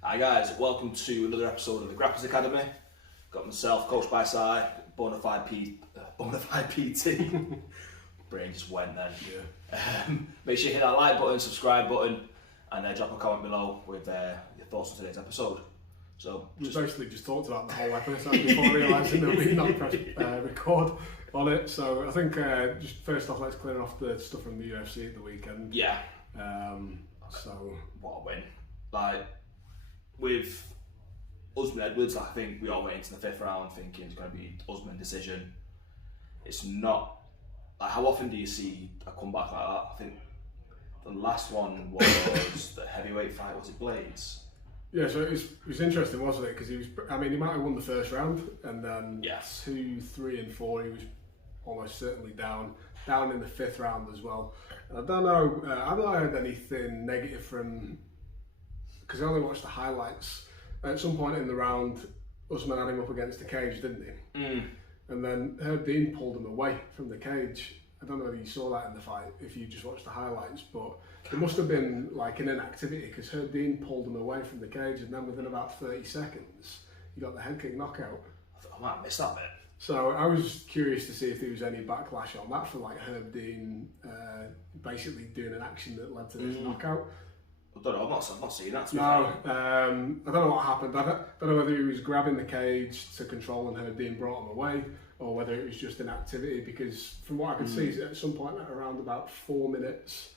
Hi guys, welcome to another episode of the Grapplers Academy. Got myself, coached by Si, bonafide PT. Brain just went then. Yeah. Make sure you hit that like button, subscribe button, and drop a comment below with your thoughts on today's episode. So we basically just talked about the whole episode before realising that we'd not pressed record on it. So I think just first off, let's clear off the stuff from the UFC at the weekend. Yeah. So what a win! Like with Usman Edwards, I think we all went into the fifth round thinking it's going to be Usman decision. It's not. Like, how often do you see a comeback like that? I think the last one was the heavyweight fight. Was it Blades? Yeah, so it was interesting, wasn't it? Because he might have won the first round, and then 2, 3, and 4, he was almost certainly down in the fifth round as well. And I don't know, I've not heard anything negative from, because I only watched the highlights. At some point in the round, Usman had him up against the cage, didn't he? Mm. And then Herb Dean pulled him away from the cage. I don't know whether you saw that in the fight, if you just watched the highlights, but there must have been like an inactivity because Herb Dean pulled him away from the cage, and then within about 30 seconds, he got the head kick knockout. I might have missed that bit. So I was curious to see if there was any backlash on that for like Herb Dean basically doing an action that led to this knockout. I don't know, I've not seen that. No, I don't know what happened. I don't know whether he was grabbing the cage to control and Herb Dean brought him away, or whether it was just an activity, because from what I could see, at some point at around about 4 minutes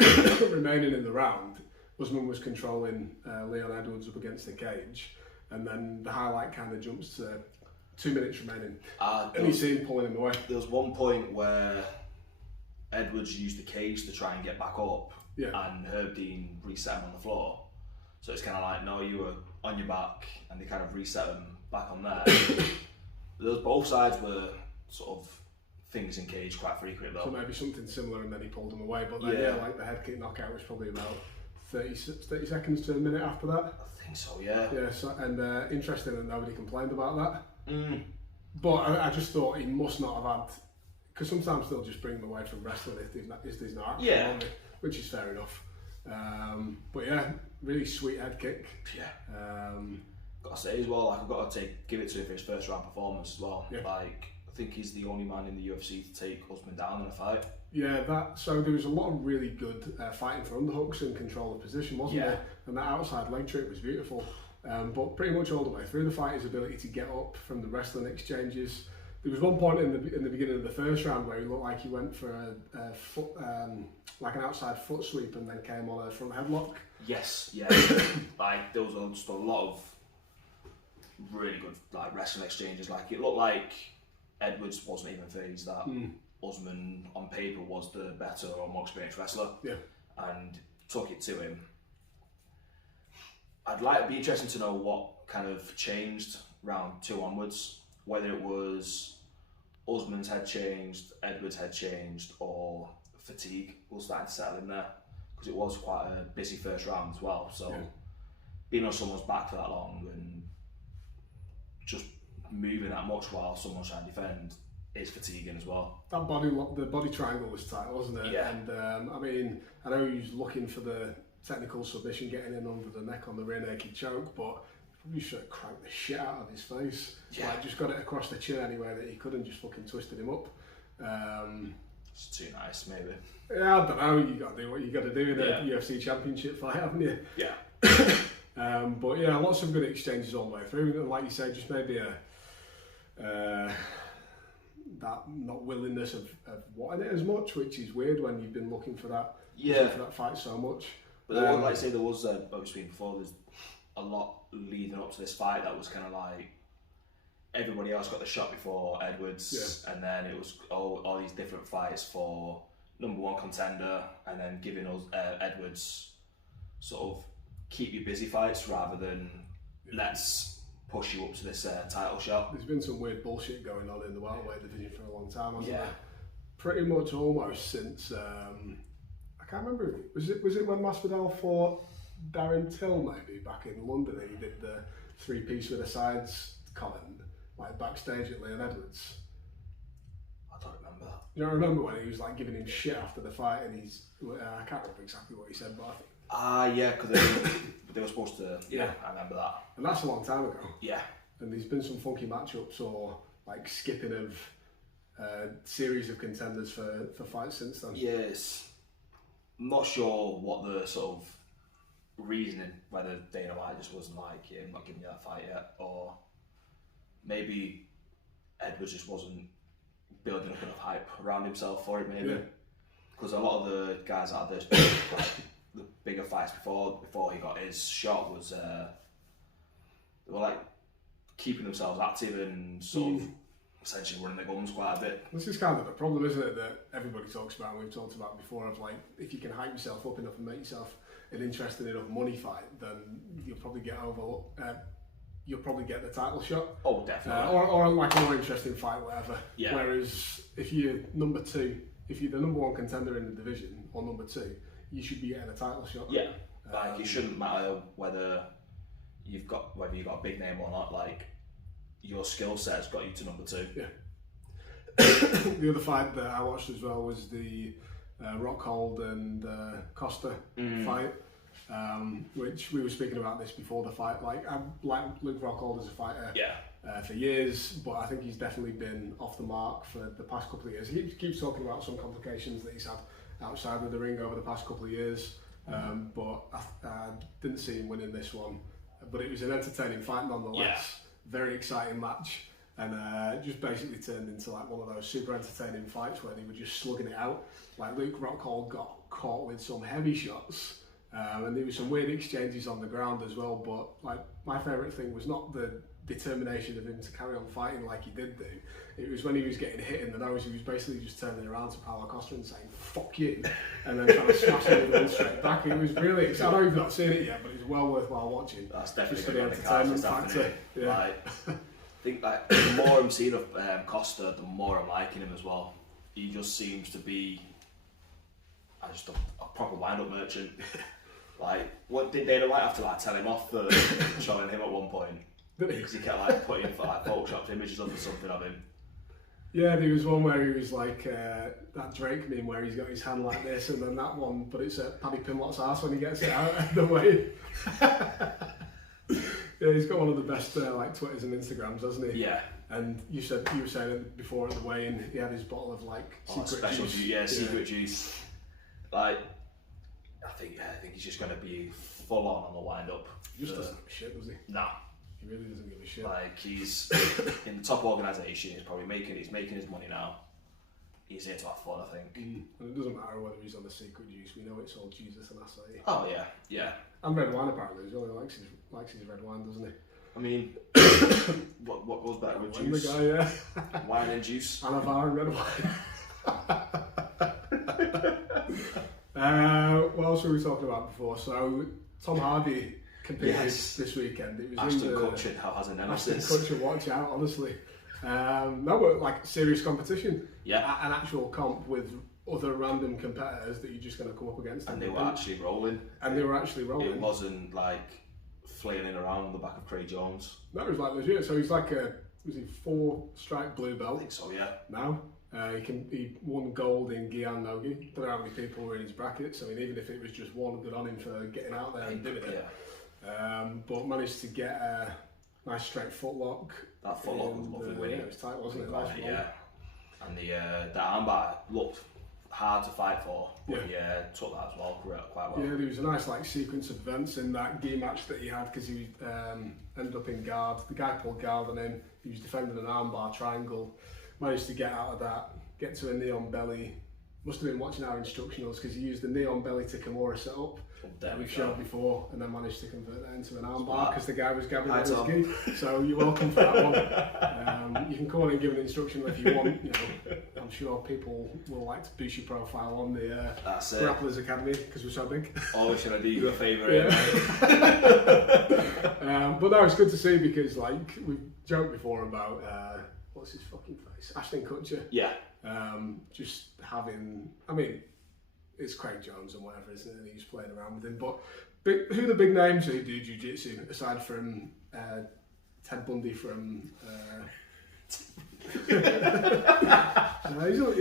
remaining in the round, Usman was controlling Leon Edwards up against the cage, and then the highlight kind of jumps to 2 minutes remaining, and you see him pulling him away. There was one point where Edwards used the cage to try and get back up, and Herb Dean reset him on the floor. So it's kind of like, no, you were on your back, and they kind of reset him back on there. Both sides were sort of things in cage quite frequent though. So maybe something similar, and then he pulled him away. But then like the head kick knockout was probably about 30 seconds to a minute after that. I think so, yeah. Yeah, so, and interesting that nobody complained about that. Mm. But I just thought he must not have had, because sometimes they'll just bring them away from wrestling if there's no action on it, which is fair enough. But yeah, really sweet head kick. Yeah. Got to say as well, like I've got to give it to him for his first round performance as well. Yeah. Like I think he's the only man in the UFC to take Usman down in a fight. Yeah, so there was a lot of really good fighting for underhooks and control of position, wasn't there? And that outside leg trick was beautiful. But pretty much all the way through the fight, his ability to get up from the wrestling exchanges. There was one point in the beginning of the first round where he looked like he went for a foot, like an outside foot sweep, and then came on a front headlock. Yes, yeah. Like there was just a lot of really good like wrestling exchanges. Like it looked like Edwards wasn't even phased that Usman on paper was the better or more experienced wrestler. Yeah. And took it to him. It'd be interesting to know what kind of changed round 2 onwards. Whether it was Usman's head changed, Edwards' head changed, or fatigue was starting to settle in there, because it was quite a busy first round as well. So being on someone's back for that long and just moving that much while someone's trying to defend is fatiguing as well. That the body triangle was tight, wasn't it? Yeah. And I know he was looking for the technical submission, getting in under the neck on the rear naked choke, but probably should have cranked the shit out of his face. Yeah. Like, just got it across the chin anywhere that he could and just fucking twisted him up. It's too nice, maybe. Yeah, I don't know. You got to do what you got to do in a UFC championship fight, haven't you? Yeah. But yeah, lots of good exchanges all the way through. And like you say, just maybe that not willingness of wanting it as much, which is weird when you've been looking for that fight so much. But like I say, there was obviously before there's a lot leading up to this fight that was kind of like everybody else got the shot before Edwards, and then it was all these different fights for #1 contender, and then giving us Edwards sort of keep you busy fights rather than let's push you up to this title shot. There's been some weird bullshit going on in the welterweight division for a long time, hasn't there? Pretty much almost since I can't remember. Was it when Masvidal fought Darren Till maybe back in London, and he did the 3-piece with the sides comment like backstage at Leon Edwards? I don't remember that. You don't remember when he was like giving him shit after the fight, and I can't remember exactly what he said, but I think. Yeah, because They were supposed to. Yeah, I remember that. And that's a long time ago. Yeah. And there's been some funky matchups or like skipping of series of contenders for fights since then. Yes. I'm not sure what the sort of reasoning, whether Dana White just wasn't like, yeah, I'm not giving you that fight yet, or maybe Edwards just wasn't building up enough hype around himself for it, maybe. Because a lot of the guys out there, like the bigger fights before he got his shot, was they were like keeping themselves active and sort of essentially running their guns quite a bit. This is kind of the problem, isn't it, that everybody talks about, and we've talked about before, of like, if you can hype yourself up enough and make yourself an interesting enough money fight, then you'll probably get you'll probably get the title shot. Oh, definitely. Or like a more interesting fight, whatever. Yeah. Whereas if you're number 2, if you're the number 1 contender in the division, or number 2, you should be getting a title shot. Yeah. Like, it shouldn't matter whether you've got a big name or not. Like, your skill set has got you to number 2. Yeah. The other fight that I watched as well was the Rockhold and Costa fight, which we were speaking about this before the fight. Like, I like Luke Rockhold as a fighter for years, but I think he's definitely been off the mark for the past couple of years. He keeps talking about some complications that he's had outside of the ring over the past couple of years, but I didn't see him winning this one. But it was an entertaining fight nonetheless. Very exciting match, and just basically turned into like one of those super entertaining fights where they were just slugging it out. Like, Luke Rockhold got caught with some heavy shots, and there were some weird exchanges on the ground as well. But like, my favourite thing was not the determination of him to carry on fighting like he did do. It was when he was getting hit in the nose, he was basically just turning around to Paulo Costa and saying "fuck you," and then trying to smash him with one straight back. It was really exciting. I know you've not seen it yet, but it's well worthwhile watching. That's definitely just for the entertainment factor. Yeah. Like, I think like the more I'm seeing of Costa, the more I'm liking him as well. He just seems to be just a proper wind-up merchant. Like, what did Dana White have to like tell him off for showing him at one point? Because he kept like putting like photoshopped images under something of him. Yeah, there was one where he was like that Drake meme where he's got his hand like this, and then that one, but it's at Paddy Pimlock's ass when he gets it out of the way. Yeah, he's got one of the best like Twitters and Instagrams, hasn't he? Yeah. And you were saying it before at the weigh-in, he had his bottle of like secret juice. Yeah, secret juice. Like, I think he's just going to be full on the wind up. He just doesn't give a shit, does he? Nah. He really doesn't give a shit. Like, he's in the top organisation. He's making his money now. He's here to have fun, I think. And it doesn't matter whether he's on the secret juice. We know it's all Jesus and acai. Oh yeah. And red wine apparently as well. He likes his red wine, doesn't he? I mean, what goes better with juice? The guy, yeah. Wine and juice. Anavar and red wine. What else were we talking about before? So Tom Hardy competed this weekend. It was Ashton Kutcher now has a nemesis. Ashton Kutcher, watch out, honestly. No, but like serious competition. Yeah. An actual comp with other random competitors that you're just going to come up against. And they were actually rolling. It wasn't like flailing around on the back of Craig Jones. No, it was like legit. So he's like was he 4-stripe blue belt? I think so, yeah. Now. He won gold in Gian Nogi. Don't know how many people were in his bracket, so even if it was just one, good on him for getting out there and doing it. Yeah. But managed to get a nice straight footlock. That footlock was lovely, wasn't it? Yeah, it was tight, wasn't it? Yeah. And the armbar looked hard to fight for, but he took that as well quite well. Yeah, there was a nice like sequence of events in that gi match that he had, because he ended up in guard. The guy pulled guard on him. He was defending an armbar triangle. Managed to get out of that, get to a neon belly. Must have been watching our instructionals, because he used the neon belly to Kimura set up that we've showed before, and then managed to convert that into an armbar because the guy was gabbing on his gi. So you're welcome for that one. You can call in and give an instructional if you want. You know, I'm sure people will like to boost your profile on the Grapplers Academy because we're so big. Oh, should I do you a favour? But no, it's good to see, because like we've joked before about what's his fucking face, Ashton Kutcher. Yeah. Just having, I mean, it's Craig Jones and whatever, isn't it? And he's playing around with him. But who are the big names who do jiu-jitsu aside from Ted Bundy from? He's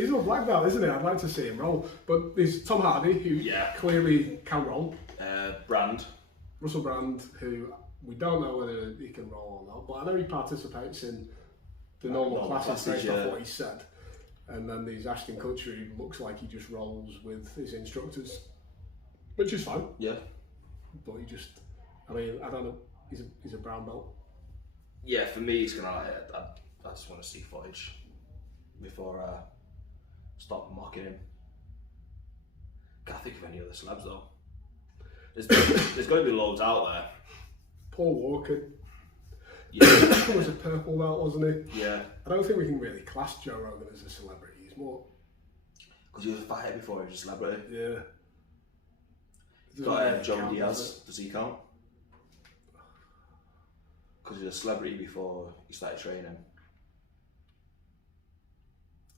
a black belt, isn't he? I'd like to see him roll. But there's Tom Hardy, who clearly can roll. Brand. Russell Brand, who we don't know whether he can roll or not, but I know he participates in the normal classes based off what he said. And then there's Ashton Kutcher, who looks like he just rolls with his instructors, which is fine. Yeah. But he just, I mean, I don't know, he's a brown belt. Yeah, for me, it's gonna. I just want to see footage before I stop mocking him. Can't think of any other celebs though. There's got to be loads out there. Paul Walker. Yeah. He was a purple belt, wasn't he? Yeah. I don't think we can really class Joe Rogan as a celebrity. He's more. Because he was a fighter before he was a celebrity. Yeah. Got Joe Diaz. Does he count? Because he was a celebrity before he started training.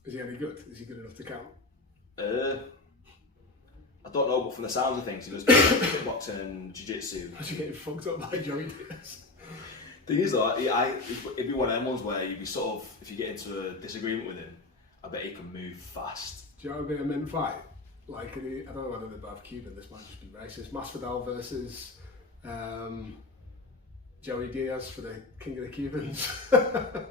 Is he any good? Is he good enough to count? I don't know, but from the sounds of things, he does kickboxing and jiu-jitsu. How's he getting fucked up by Joey Diaz? Thing is though, it'd be one of them ones where you'd be sort of, if you get into a disagreement with him, I bet he can move fast. Do you know what would be a mint fight? Like, I don't know whether they're both Cuban, this might just be racist. Masvidal versus Joey Diaz for the King of the Cubans. The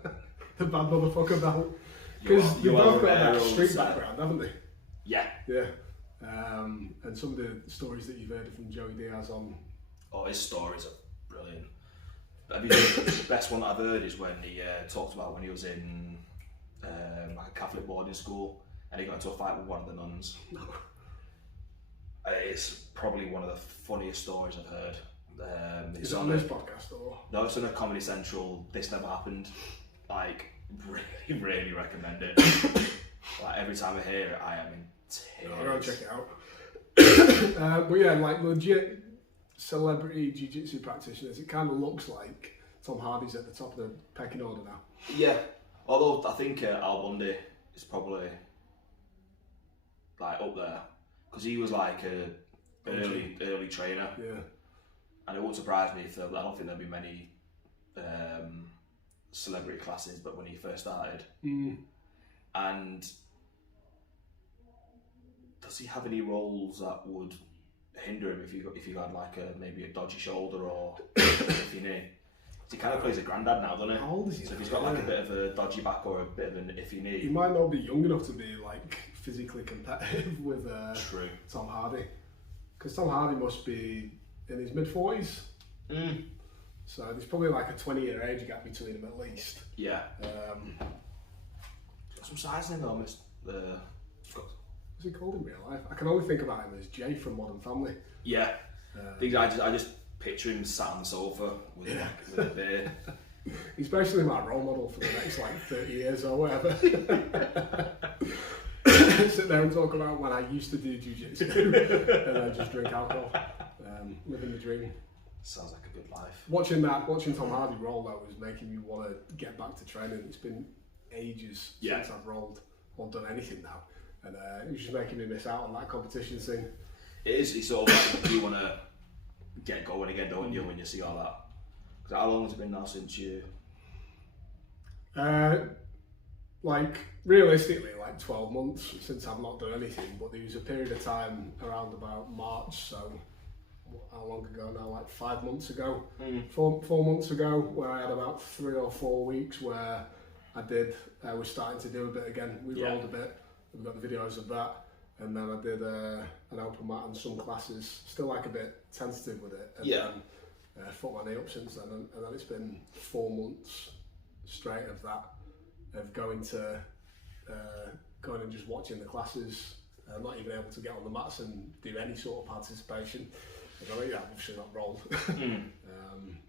bad motherfucker belt. Because they've both got that street background, haven't they? Yeah. Yeah. And some of the stories that you've heard from Joey Diaz on... Oh, his stories are brilliant. The best one that I've heard is when he talked about when he was in like a Catholic boarding school and he got into a fight with one of the nuns. It's probably one of the funniest stories I've heard. Is it on this podcast or? No, it's on a Comedy Central. This never happened. Like, really recommend it. Like every time I hear it, I am in tears. I'm gonna check it out. But yeah, like legit celebrity jiu-jitsu practitioners, it kind of looks like Tom Hardy's at the top of the pecking order now. Yeah, although I think Al Bundy is probably like up there because he was like a early trainer. Yeah, and it won't surprise me if I don't think there'll be many celebrity classes, but when he first started, and does he have any roles that would hinder him if you had like maybe a dodgy shoulder or iffy knee? He kind of plays a granddad now, doesn't he? How old is he? So if he's got like a bit of a dodgy back or a bit of an iffy knee, he might not be young enough to be like physically competitive with True. Tom Hardy, because Tom Hardy must be in his mid-40s. So there's probably like a 20-year age gap between them at least. Yeah. Got some size in him though, What's he called in real life? I can only think about him as Jay from Modern Family. Yeah. I just picture him sat on the sofa with a beer. He's basically my role model for the next like 30 years or whatever. Sit there and talk about when I used to do jiu-jitsu and then just drink alcohol. Living the dream. Sounds like a good life. Watching Tom Hardy roll though was making me want to get back to training. It's been ages since I've rolled or done anything now, and it was just making me miss out on that competition thing. It is. It's sort of like you want to get going again, don't you, when you see all that? Because how long has it been now since you? Like realistically, like 12 months since I've not done anything. But there was a period of time around about March, so. How long ago now? Like 5 months ago, 4 months ago, where I had about 3 or 4 weeks where I was starting to do a bit again. We rolled a bit. We've got the videos of that, and then I did an open mat and some classes. Still like a bit tentative with it. And then fucked my knee up since then, and then it's been 4 months straight of that, of going and just watching the classes, not even able to get on the mats and do any sort of participation. I've obviously not rolled.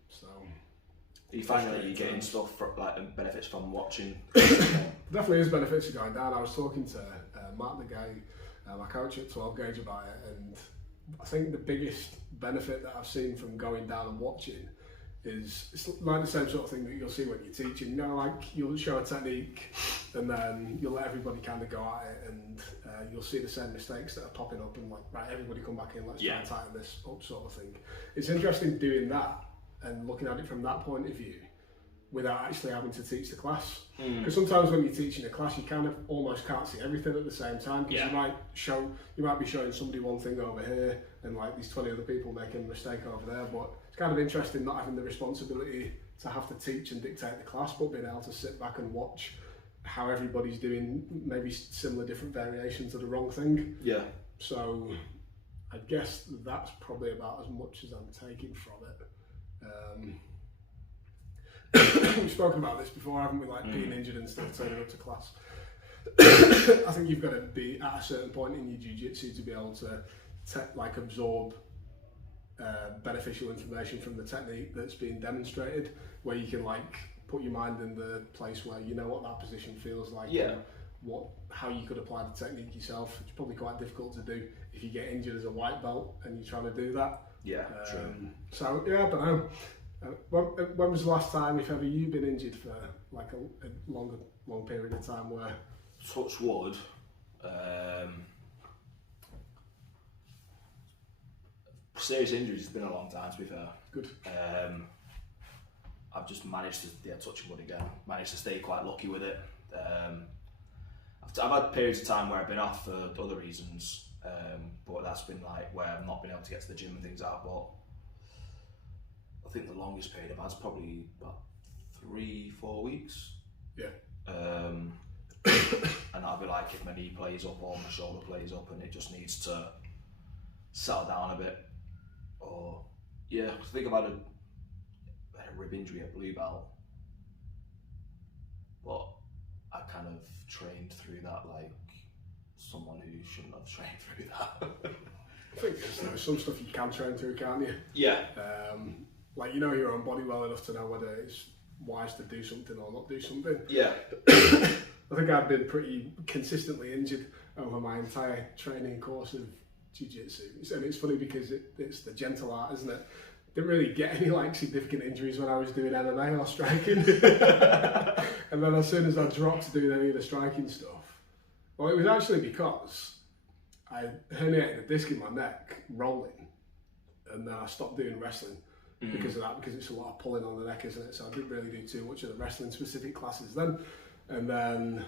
So. Do you find that you're getting stuff like benefits from watching? Definitely is benefits of going down. I was talking to Matt, the guy, my coach at 12 Gauge about it, and I think the biggest benefit that I've seen from going down and watching is it's like the same sort of thing that you'll see when you're teaching. You know, like you'll show a technique and then you'll let everybody kind of go at it, and you'll see the same mistakes that are popping up, and like, right, everybody come back in, let's try and tighten this up, sort of thing. It's interesting doing that and looking at it from that point of view without actually having to teach the class. Because sometimes when you're teaching a class, you kind of almost can't see everything at the same time. Because you might be showing somebody one thing over here, and like these 20 other people making a mistake over there. But it's kind of interesting not having the responsibility to have to teach and dictate the class, but being able to sit back and watch how everybody's doing maybe similar different variations of the wrong thing. Yeah. So I guess that's probably about as much as I'm taking from it. We've spoken about this before, haven't we? Like being injured and still turning up to class. I think you've got to be at a certain point in your jiu-jitsu to be able to absorb beneficial information from the technique that's being demonstrated, where you can like put your mind in the place where you know what that position feels like. Yeah. How you could apply the technique yourself. It's probably quite difficult to do if you get injured as a white belt and you're trying to do that. Yeah, true. So yeah, I don't know. When was the last time, if ever, you've been injured for like a long period of time where? Touch wood. Serious injuries, it's been a long time to be fair. Good. I've just managed to touch wood again. Managed to stay quite lucky with it. I've had periods of time where I've been off for other reasons, but that's been like where I've not been able to get to the gym and things like that. But I think the longest period I've had is probably about 3-4 weeks. Yeah. And that'll be like if my knee plays up or my shoulder plays up and it just needs to settle down a bit. Or yeah, I think I've had a rib injury at blue belt, but I kind of trained through that like someone who shouldn't have trained through that. I think there's some stuff you can train through, can't you? Yeah. Like you know your own body well enough to know whether it's wise to do something or not do something. Yeah. I think I've been pretty consistently injured over my entire training course of jiu-jitsu. And it's funny because it's the gentle art, isn't it? Didn't really get any like significant injuries when I was doing MMA or striking. And then as soon as I dropped doing any of the striking stuff, well, it was actually because I herniated a disc in my neck rolling, and then I stopped doing wrestling because of that, because it's a lot of pulling on the neck, isn't it? So I didn't really do too much of the wrestling specific classes then. And then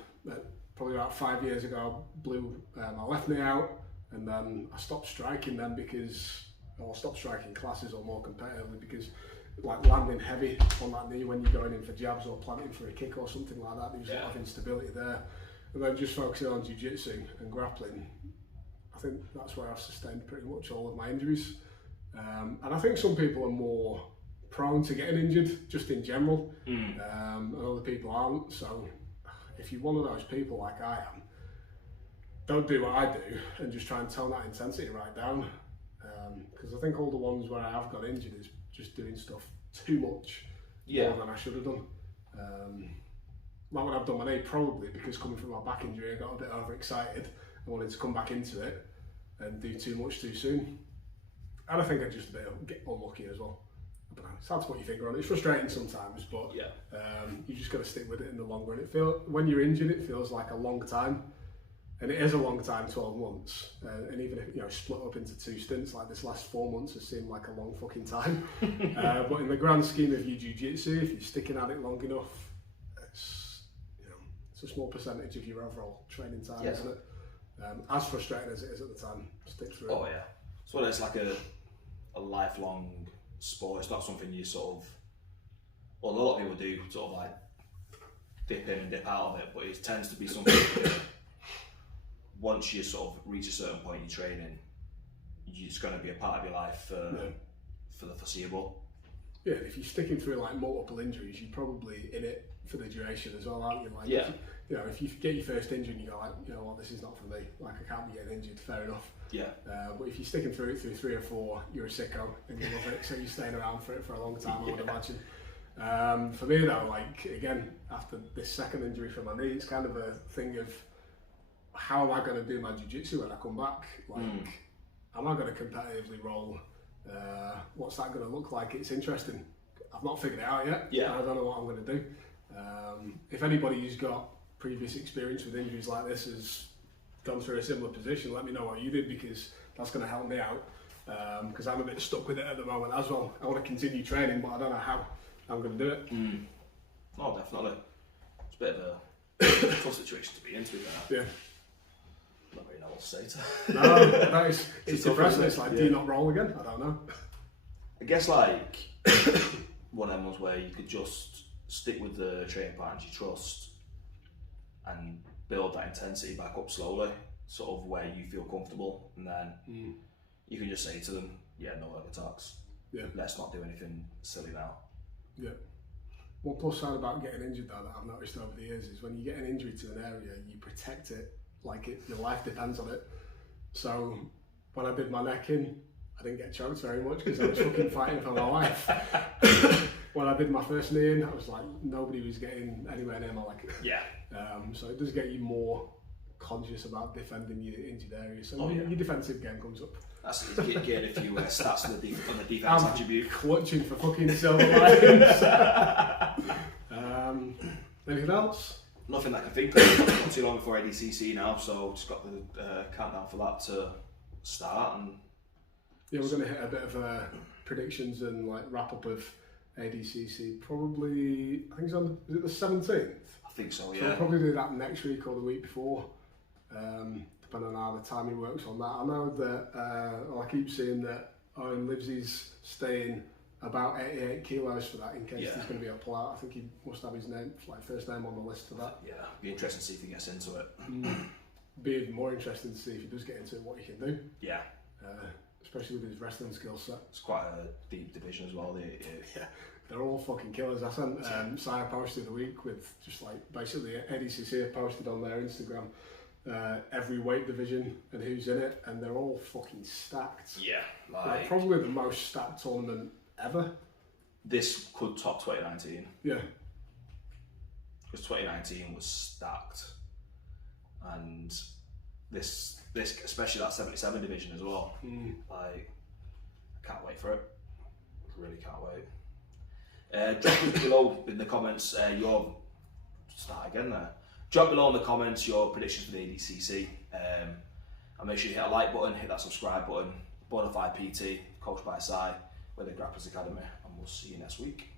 probably about 5 years ago, I blew my left knee out, and then I stopped striking then I stopped striking classes or more competitively because like landing heavy on that knee when you're going in for jabs or planting for a kick or something like that, there was a lot of instability there. And then just focusing on jiu-jitsu and grappling, I think that's where I've sustained pretty much all of my injuries. And I think some people are more prone to getting injured just in general, and other people aren't. So if you're one of those people like I am, don't do what I do and just try and tone that intensity right down. Because I think all the ones where I have got injured is just doing stuff too much more than I should have done. Like when I've done my knee, probably because coming from my back injury, I got a bit overexcited. I wanted to come back into it and do too much too soon. And I think I just get unlucky as well. I don't know, it's hard to put your finger on it. It's frustrating sometimes, but you just got to stick with it in the long run. When you're injured, it feels like a long time. And it is a long time, 12 months. And even if, split up into 2 stints, like this last 4 months has seemed like a long fucking time. But in the grand scheme of your jiu-jitsu, if you're sticking at it long enough, it's a small percentage of your overall training time, isn't it? As frustrating as it is at the time, stick through it. Oh yeah. So it's like a lifelong sport. It's not something you sort of, well, a lot of people do sort of like dip in and dip out of it, but it tends to be something that once you sort of reach a certain point in training, it's going to be a part of your life for the foreseeable. Yeah, if you're sticking through like multiple injuries, you're probably in it for the duration as well, aren't you? Like, if you get your first injury and you go like, you know what, this is not for me. Like, I can't be getting injured. Fair enough. Yeah. But if you're sticking through it through 3 or 4, you're a sicko and you love it. So you're staying around for it for a long time, I would imagine. For me though, like again, after this second injury for my knee, it's kind of a thing of how am I going to do my jiu-jitsu when I come back? Like, am I going to competitively roll? What's that going to look like? It's interesting. I've not figured it out yet. Yeah. I don't know what I'm going to do. If anybody who's got previous experience with injuries like this has gone through a similar position, let me know what you did, because that's going to help me out. Because I'm a bit stuck with it at the moment as well. I want to continue training, but I don't know how I'm going to do it. Oh, definitely. It's a bit of a tough situation to be in, to be fair. Yeah. I don't really know what to say to No, that is, it's tough, depressing. isn't it? It's like, Yeah. do you not roll again? I don't know. I guess like one of them ones where you could just stick with the training partners you trust and build that intensity back up slowly, sort of where you feel comfortable, and then you can just say to them, yeah, no leg attacks. Yeah. Let's not do anything silly now. Yeah. One plus side about getting injured though that I've noticed over the years is when you get an injury to an area, you protect it like your life depends on it. So when I did my neck in, I didn't get choked very much because I was fucking fighting for my life. When I did my first knee in, I was like, nobody was getting anywhere near my leg. Yeah. So it does get you more conscious about defending your injured area. So your defensive game comes up. That's getting a few stats on the defense attribute. Clutching for fucking silver linings. Anything else? Nothing that I can think of. Not too long before ADCC now, so just got the countdown for that to start. And yeah, we're going to hit a bit of predictions and like wrap up of ADCC. Probably, I think it's on. Is it the 17th? I think so. Yeah. So we'll probably do that next week or the week before, depending on how the timing works on that. I know that I keep seeing that Owen Livesey's staying about 88 kilos for that in case there's going to be a pull-out. I think he must have his name, like first name on the list for that. Yeah, be interesting to see if he gets into it. Be even more interesting to see if he does get into it, what he can do. Yeah. Especially with his wrestling skill set. It's quite a deep division as well. They're all fucking killers. I sent Si a post the other week with just like basically ADCC have posted on their Instagram every weight division and who's in it, and they're all fucking stacked. Yeah, like probably the most stacked tournament ever. This could top 2019. Yeah. Because 2019 was stacked, and this especially that 77 division as well. Like, I can't wait for it. Really can't wait. Drop below in the comments your start again there. Drop below in the comments your predictions for the ADCC. And make sure you hit a like button, hit that subscribe button. Bonafide PT, coached by Si, with the Grapplers Academy, and we'll see you next week.